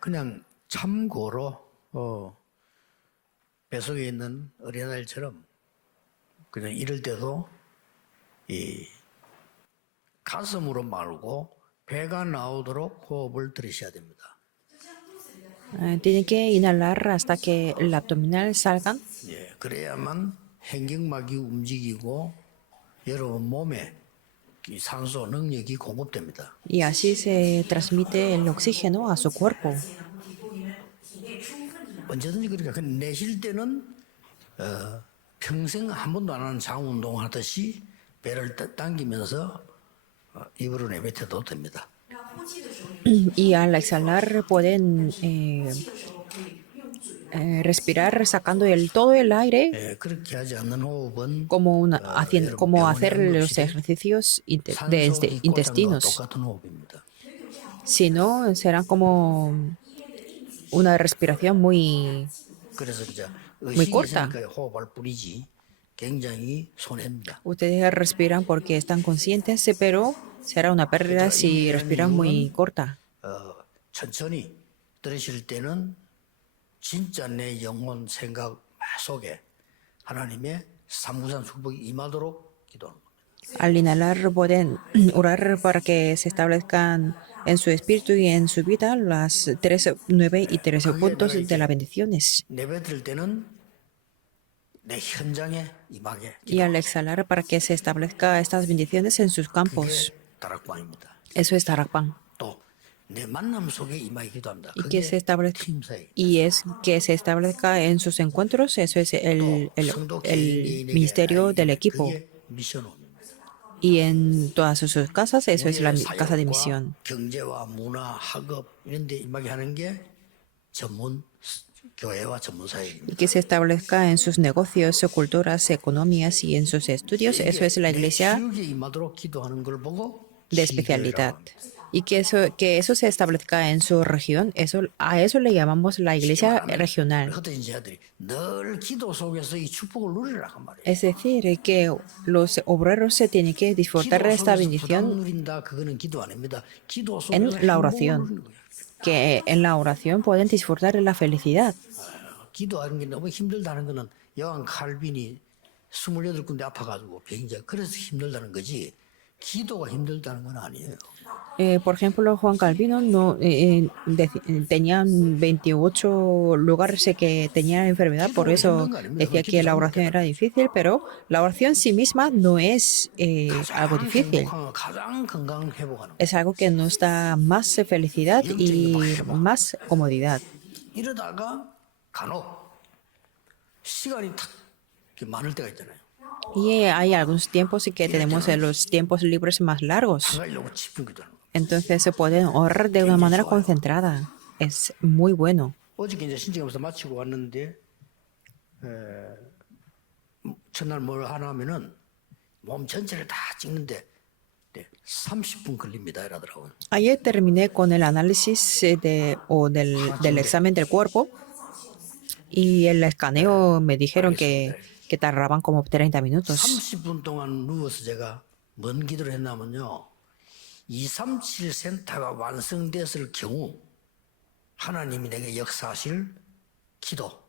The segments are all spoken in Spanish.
그냥 참고로 뱃속에 있는 어린아이처럼 그냥 이럴 때도 이 가슴으로 마르고 배가 나오도록 호흡을 들이셔야 됩니다. Tiene que inhalar hasta que el abdominal salgan 그래야만 횡격막이 움직이고 여러분 몸에 이 산소 능력이 공급됩니다. y así se transmite el oxígeno a su cuerpo. 언제든지 그러니까 내쉴 때는 평생 한 번도 안 하는 장 운동하듯이 배를 당기면서 입으로 내뱉어도 됩니다. Y al exhalar pueden respirar sacando todo el aire 그렇게 하지 않는 호흡은 como hacer los ejercicios de 꽂장과 intestinos. 똑같은 호흡입니다. Si no, serán como una respiración 그래서 이제 muy 의식이 corta. 있으니까 호흡할 뿐이지 굉장히 손해입니다. Ustedes respiran porque están conscientes, pero será una pérdida si respiran muy corta. 천천히 들으실 때는 진짜 내 영혼 생각 속에 하나님의 삼구산 축복이 임하도록 기도하는 겁니다. Al inhalar pueden orar para que se establezcan en su espíritu y en su vida las 13, 9 y 13 puntos de las bendiciones. 내뱉을 때는 내 현장에 임하게 Y al exhalar para que se establezca estas bendiciones en sus campos. 그게 다락방입니다. Eso es Tarakpan. 또 내 만남 속에 임하게 기도합니다. Y que se establezca, 팀사역. y es que se establezca en sus encuentros, eso es el ministerio del equipo. 그게 미션홈입니다. Y en todas sus casas, eso es la casa de misión. 경제와 문화, 학업 이런 데 임하게 하는 게 전문 교회와 전문 사역입니다. Y que se establezca en sus negocios, culturas, economías y en sus estudios, eso es la iglesia 지역에 임하도록 기도하는 걸 보고 de especialidad. Y que eso se establezca en su región, a eso le llamamos la iglesia regional. 그것도 제자들이 늘 기도 속에서 이 축복을 누리라 그 말이에요. Es decir, que los obreros se tienen que disfrutar de esta 기도 속에서 부담 bendición 누린다 그거는 기도 아닙니다. 기도 속에서 en la 행복을 oración, 누리는 거예요. que en la oración pueden disfrutar de la felicidad. 기도하는 게 너무 힘들다는 거는 여왕 칼빈이 28군데 아파가지고 병자 그래서 힘들다는 거지 기도가 힘들다는 건 아니에요. Por ejemplo, Juan Calvino tenían 28 lugares que tenían enfermedad, por eso decía que la oración era difícil, pero la oración en sí misma no es algo difícil. 가장 건강 회복하는 Es algo que nos da más felicidad y más comodidad. 이러다가 간혹 시간이 탁 이렇게 많을 때가 있잖아요. Y hay algunos tiempos que tenemos los tiempos libres más largos. 하려고 집중 기도하는 거. Entonces se pueden orar de una manera concentrada. Es muy bueno. 어저께 이제 신청하면서 마치고 왔는데 첫날 뭘 하나 하면은 몸 전체를 다 찍는데 30분 걸립니다 이러더라고요. Ayer terminé con el análisis del examen del cuerpo y el escaneo me dijeron que tardaban como 30 minutos. 30분 동안 누워서 제가 뭔 기도를 했냐면요. 237 센터가 완성됐을 경우 하나님이 내게 역사하실 기도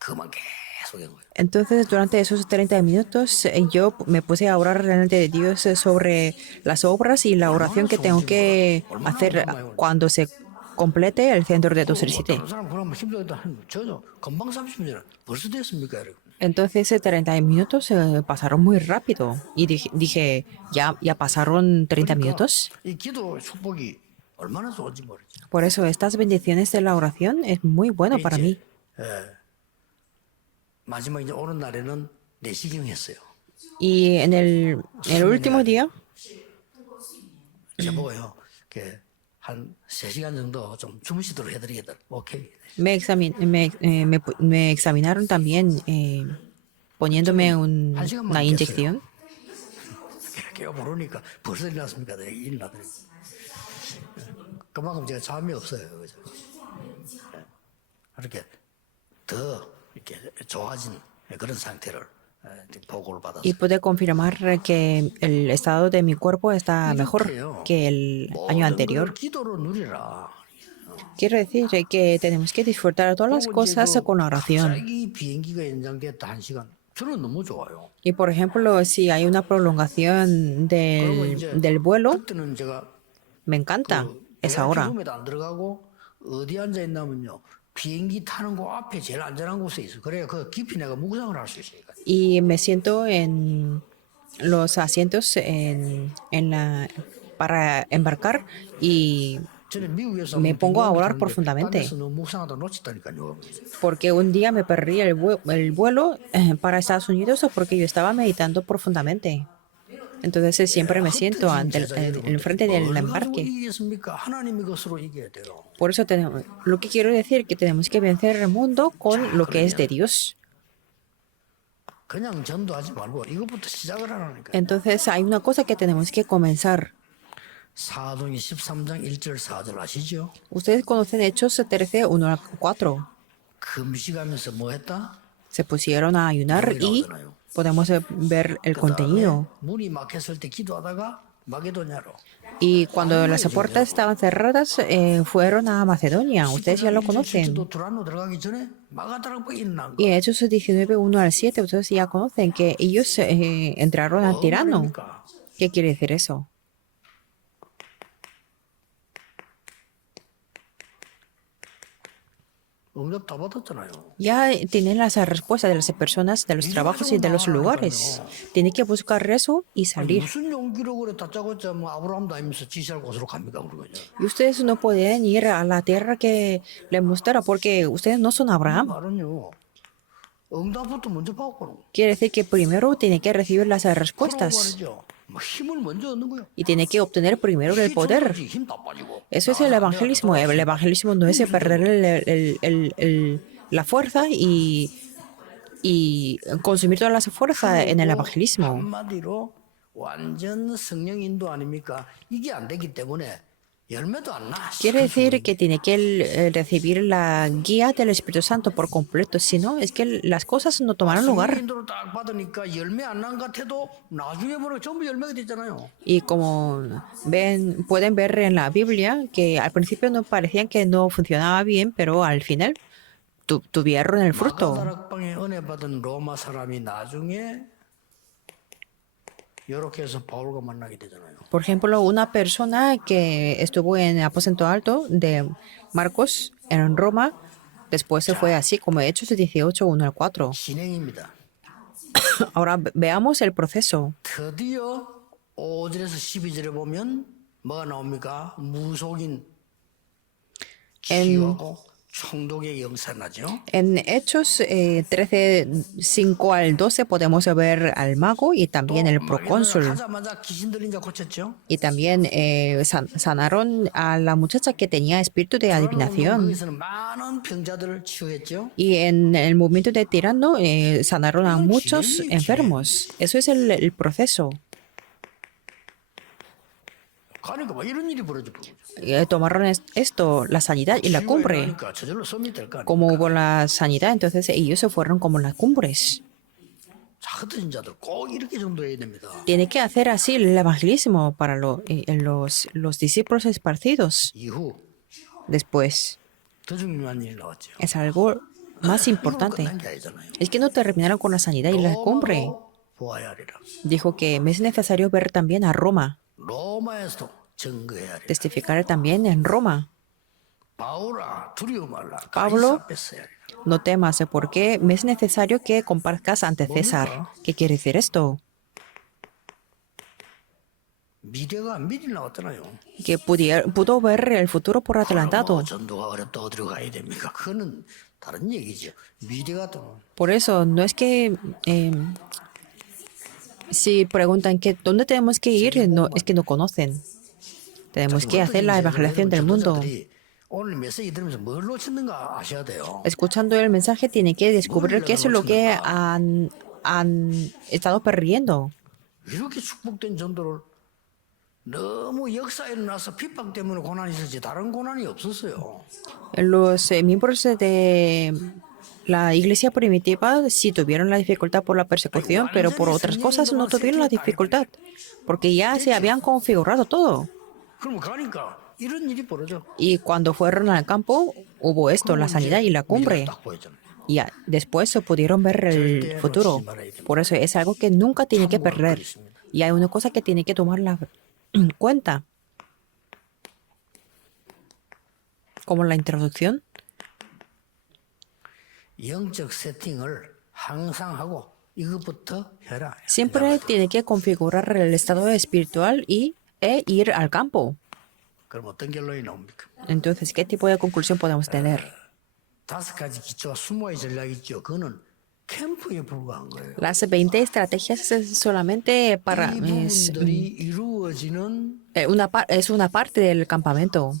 그만 계속 한 거예요. Entonces, durante esos 30 minutos, yo me puse a orar delante de Dios sobre las obras y la oración que tengo que hacer cuando se complete el centro de 237. 어떤 사람 그러면 힘들다 하는 전혀 금방 30분이나 벌써 됐습니까? 여러분? Entonces, 30 minutos pasaron muy rápido y dije, ¿ya pasaron 30 minutos? 이 기도 축복이 얼마나 좋은지 모르죠. Por eso, estas bendiciones de la oración es muy bueno para mí. 마지막 이제 오는 날에는 내시경 했어요. Y en el último día, 저보고요. 한 3시간 정도 좀 주무시도록 해드리겠다. 오케이. me examinaron también poniéndome una inyección. 깨워 모르니까 벌써 일어났습니까? 네, 일어나더니 그만큼 제가 잠이 없어요. 그죠? 이렇게 더 이렇게 좋아진 그런 상태를 보고를 받았어요. Y pude confirmar que el estado de mi cuerpo está mejor que el año 모든 anterior. 걸 기도로 누리라. Quiero decir que tenemos que disfrutar todas las 그리고 이제 cosas con la oración. 갑자기 비행기가 연장됐다 1시간. 저는 너무 좋아요. Y por ejemplo, si hay una prolongación 그러면 이제 del vuelo, 그때는 제가 me encanta 그 esa VIP hora. 룸에도 안 들어가고 어디 앉아 있냐면요. 비행기 타는 곳 앞에 제일 안전한 곳에 있어. 그래야 그 깊이 내가 묵상을 할 수 있으니까. Y me siento en los asientos para embarcar y 저는 미국에서 me 한번 pongo a 비행기 orar 타는데 profundamente. 딴 데서 너무 묵상하다 놓쳤다니까요. Porque un día me perdí el vuelo para Estados Unidos porque yo estaba meditando profundamente. Entonces siempre me siento enfrente del 뭘 가지고 embarque. 이기겠습니까? 하나님의 것으로 이겨야 돼요. Por eso lo que quiero decir que tenemos que vencer el mundo con lo que es de Dios. 그냥 전도하지 말고 이것부터 시작을 하라니까. Entonces hay una cosa que tenemos que comenzar. 사도행전 13장 1절 4절 아시죠? Ustedes conocen Hechos 13, 1 al 4. 금식하면서 뭐 했다? Se pusieron a ayunar y podemos ver el contenido. 문이 막혔을 때 기도하다가 마게도냐로. Y cuando las puertas estaban cerradas, fueron a Macedonia. Ustedes ya lo conocen. 두란노 들어가기 전에 마가다락 일어난 거. Y Hechos 19, 1 al 7, ustedes ya conocen que ellos entraron al tirano. 말입니까? ¿Qué quiere decir eso? 응답 다 받았잖아요. Ya tienen las respuestas de las personas, de los trabajos y de los lugares. Tienen que buscar eso y salir. 무슨 용기로 그래 다짜고짜 뭐 아브라함도 아니면서 지시할 곳으로 갑니까 그러거든요. Y ustedes no pueden ir a la tierra que les mostrara porque ustedes no son Abraham. 말은요. 응답부터 먼저 받고 Quiere decir que primero tiene que recibir las respuestas 말이죠. 뭐 힘을 먼저 얻는 거예요. y tiene que obtener primero el poder. 힘다 빠지고. Eso es el evangelismo. El evangelismo no es perder la fuerza y consumir toda la fuerza en el evangelismo. 한마디로 완전 성령 인도 아닙니까? 이게 안 되기 때문에 열매도 안 나. Quiere decir que tiene que recibir la guía del Espíritu Santo por completo. Si no, es que las cosas no tomarán 성령 lugar. 인도를 딱 받으니까 열매 안 난 것 같아도 나중에 보면 전부 열매가 됐잖아요. Y como pueden ver en la Biblia, que al principio no parecían que no funcionaba bien, pero al final tuvieron el fruto. 마가다락방에 은혜 받은 로마 사람이 나중에 이렇게 해서 바울과 만나게 되잖아요. Por ejemplo, una persona que estuvo en el aposento alto de Marcos en Roma, después se fue así, como Hechos 18, 1 al 4. 진행입니다. Ahora veamos el proceso. 드디어 5절에서 12절에 보면 뭐가 나옵니까? 무속인 치유하고 총독의 영사 나죠. En Hechos 13, 5 al 12 podemos ver al mago y también el procónsul. 가자마자 귀신 들린 자 고쳤죠. Y también sanaron a la muchacha que tenía espíritu de adivinación. 거기서는 많은 병자들을 치유했죠. Y en el movimiento de tirano sanaron a muchos enfermos. Eso es el proceso. 그러니까 뭐 이런 일이 벌어져 버리죠. Tomaron esto, la sanidad y la cumbre. 그러니까 저절로 썸이 될거 아니에요. Como hubo la sanidad, entonces ellos se fueron como las cumbres. 자, 흩어진 자들 꼭 이렇게 정도해야 됩니다. Tiene que hacer así el evangelismo para los discípulos esparcidos. 이후 Después, 더 중요한 일이 나왔죠. es algo más importante. 끝난 게 아니잖아요. Es que no terminaron con la sanidad y la cumbre. 로마도 보아야 하리라. Dijo que me es necesario ver también a Roma, 로마에서도 증거해야 하리라. testificar también en Roma. 바울아 두려워 말라. Pablo, 가이사 앞에서 해야 하리라. no temas, porque me es necesario que comparezcas ante César. ¿Qué quiere decir esto? 미래가 미리 나왔잖아요. Que pudo ver el futuro por adelantado. 전도가 어렵다 어디로 가야 됩니까? 그거는 다른 얘기죠. 미래가 또 Por eso, no es que si preguntan que dónde tenemos que ir, no, es que no conocen. Tenemos que hacer la evangelización del mundo. 오늘 메시지 들으면서 뭘 놓쳤는가 아셔야 돼요. Escuchando el mensaje, tiene que descubrir qué es lo que han estado perdiendo. 이렇게 축복된 전도를 너무 역사에 일어나서 핍박 때문에 고난이 있었지 다른 고난이 없었어요. Los miembros de la iglesia primitiva sí tuvieron la dificultad por la persecución, pero por otras cosas no tuvieron la dificultad, porque ya se habían configurado todo. 그럼 가니까 이런 일이 벌어져. Y cuando fueron al campo, hubo esto, la sanidad y la cumbre. 딱 보였잖아요. Y después pudieron ver el futuro. Por eso es algo que nunca tiene que perder. Y hay una cosa que tiene que tomar en cuenta. Como la introducción. 영적 세팅을 항상 하고 이것부터 해라. Siempre tiene que configurar el estado espiritual e ir al campo. 그럼 어떤 결론이 나옵니까? Entonces, ¿qué tipo de conclusión podemos tener? 5가지 기초와 20의 전략이 있죠. 그거는 캠프에 불과한 거예요. Las 20 estrategias es solamente para... 이 Es, 부분들이 이루어지는 es una parte del campamento.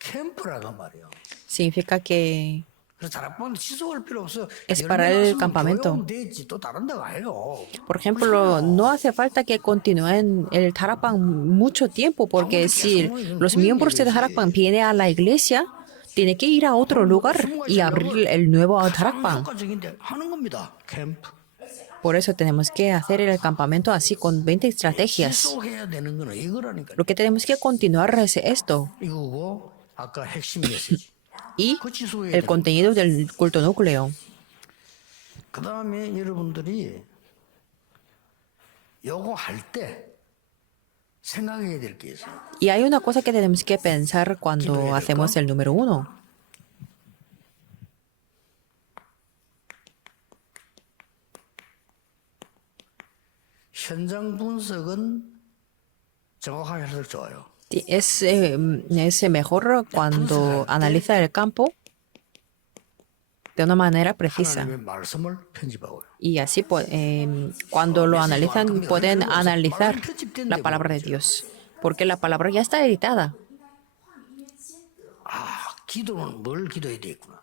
캠프라고 말이에요. Significa que 그래서 다락방 지속할 필요 없어요. Es para el campamento. 되지 또 다른 데 가요. Por ejemplo, no hace falta que continúen el Tarapan mucho tiempo, porque si los miembros de Tarapan vienen a la iglesia, tiene que ir a otro lugar y abrir el nuevo Tarapan. 효과적인데 하는 겁니다. 캠프. Por eso tenemos que hacer el campamento así, con 20 estrategias. 지속해야 되는 거는 이거라니까. Lo que tenemos que continuar es esto. 이거고 아까 핵심 메시지. Y 그 지속해야 el 되는 contenido del culto núcleo. 그 다음에 여러분들이 요거 할 때 생각해야 될 게 있어요. Y hay una cosa que tenemos que pensar cuando hacemos el número 1. 현장 분석은 정확하게 해서 좋아요. Es mejor cuando analiza el campo de una manera precisa. 하나님의 말씀을 편집하고요. Y así, cuando lo analizan, pueden analizar la palabra de Dios. Porque la palabra ya está editada. 아, 기도는 뭘 기도해야 되겠구나.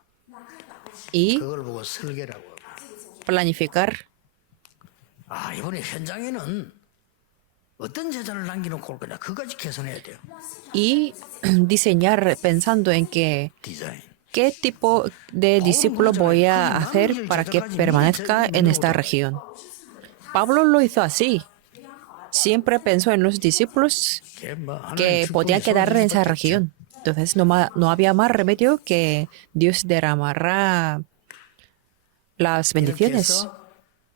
Y 그걸 보고 설계라고. planificar. 아, 이번에 현장에는 어떤 제자를 남겨놓고 올 거냐. 그까지 개선해야 돼요. Y diseñar pensando en que 디자인. qué tipo de discípulo voy a hacer para que permanezca en esta región. Pablo lo hizo así. Siempre pensó en los discípulos que podían quedar en esa región. Entonces no había más remedio que Dios derramara las bendiciones.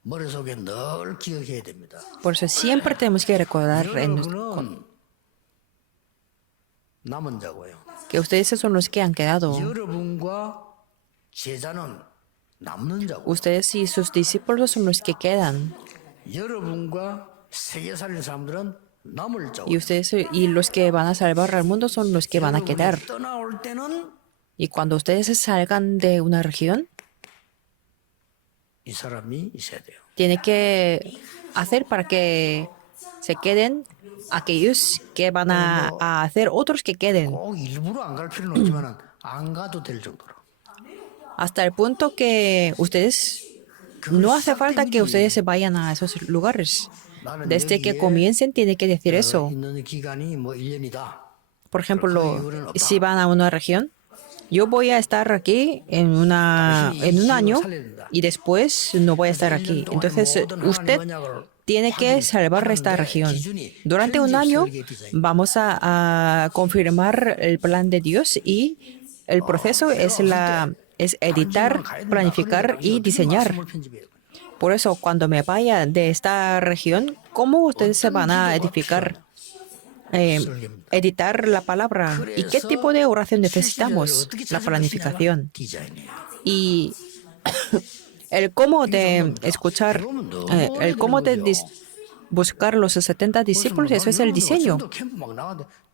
머릿속에 늘 기억해야 됩니다. Por eso siempre tenemos que recordar 여러분은 남은 자고요. que ustedes son los que han quedado. 여러분과 제자는 남는 자고. Ustedes y sus discípulos son los que quedan. 여러분과 세계 살린 사람들은 남을 자고. Y ustedes y los que van a salvar al mundo son los que van a quedar. 여러분이 떠나올 때는 Y cuando ustedes salgan de una región, 이 사람이 있어야 돼요. tiene que hacer para que se queden aquellos que van a hacer otros que queden. 꼭 일부러 안 갈 필요는 없지만은 안 가도 될 정도로. Hasta el punto que ustedes, no hace falta que ustedes se vayan a esos lugares. 나는 Desde que 여기에 comiencen, tiene que decir eso. 있는 기간이 뭐 1년이다. Por ejemplo, si van a una región, yo voy a estar aquí en un año y después no voy a estar aquí. Entonces, usted tiene que salvar esta región. Durante un año vamos a confirmar el plan de Dios y el proceso es editar, planificar y diseñar. Por eso, cuando me vaya de esta región, ¿cómo ustedes se van a editar la palabra? ¿Y qué tipo de oración necesitamos? La planificación. Y el cómo de escuchar, el cómo de buscar los 70 discípulos, eso es el diseño.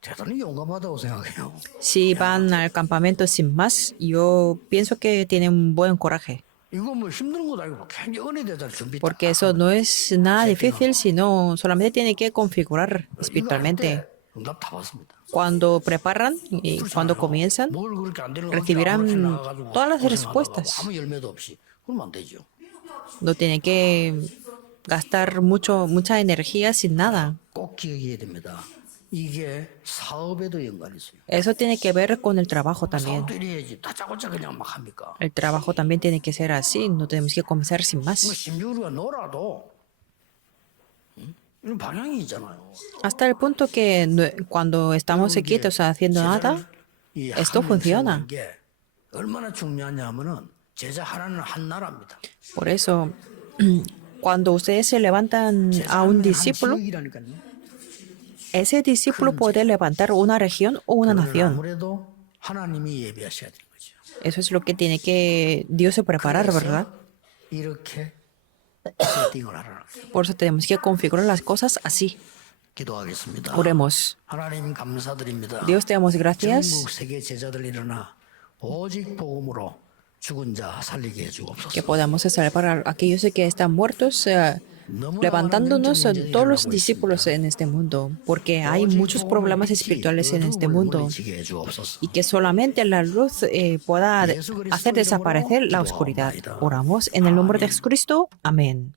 대단히 용감하다고 생각해요. Si van al campamento sin más, yo pienso que tienen un buen coraje. 이거 뭐 힘든 것도 아니고 굉장히 은혜대달 준비. Porque eso no es nada difícil, sino solamente tiene que configurar espiritualmente. 응답 다 받습니다. Cuando preparan y cuando comienzan, 뭘 그렇게 안 되는 거 recibirán 나가가지고 todas las 고생하다가 respuestas. 아무 열매도 없이 그러면 안 되죠. No tiene que gastar mucha energía sin nada. 꼭 기억해야 됩니다. 이게 사업에도 연관이 있어요. Eso tiene que ver con el trabajo también. 사업도 이래야지 다짜고짜 그냥 막 합니까? El trabajo también tiene que ser así, no tenemos que comenzar sin 뭐 más. 심지어 우리가 놀아도 이건 방향이잖아요. Hasta el punto que cuando estamos quietos haciendo nada, 이 esto 하나님 funciona. 세우는 게 얼마나 중요하냐면은 제자 하나는 한 나라입니다. Por eso, cuando ustedes se levantan a un 제자는 한 discípulo, 지역이라니까요. ese discípulo puede levantar una región o una 그거는 nación. 아무래도 하나님이 예비하셔야 되는 거죠. Eso es lo que tiene que Dios se preparar, 그래서 ¿verdad? 이렇게 세팅을 하라는 거예요. Por eso tenemos que configurar las cosas así. 기도하겠습니다. Oremos. 하나님 감사드립니다. Dios, te damos gracias 전국 세계 제자들 일어나 오직 복음으로 죽은 자 살리게 해주옵소서. que podamos salvar a aquellos que están muertos, levantándonos todos los discípulos en este mundo, porque hay muchos problemas espirituales en este mundo y que solamente la luz pueda hacer desaparecer la oscuridad. Oramos en el nombre de Jesucristo. Amén.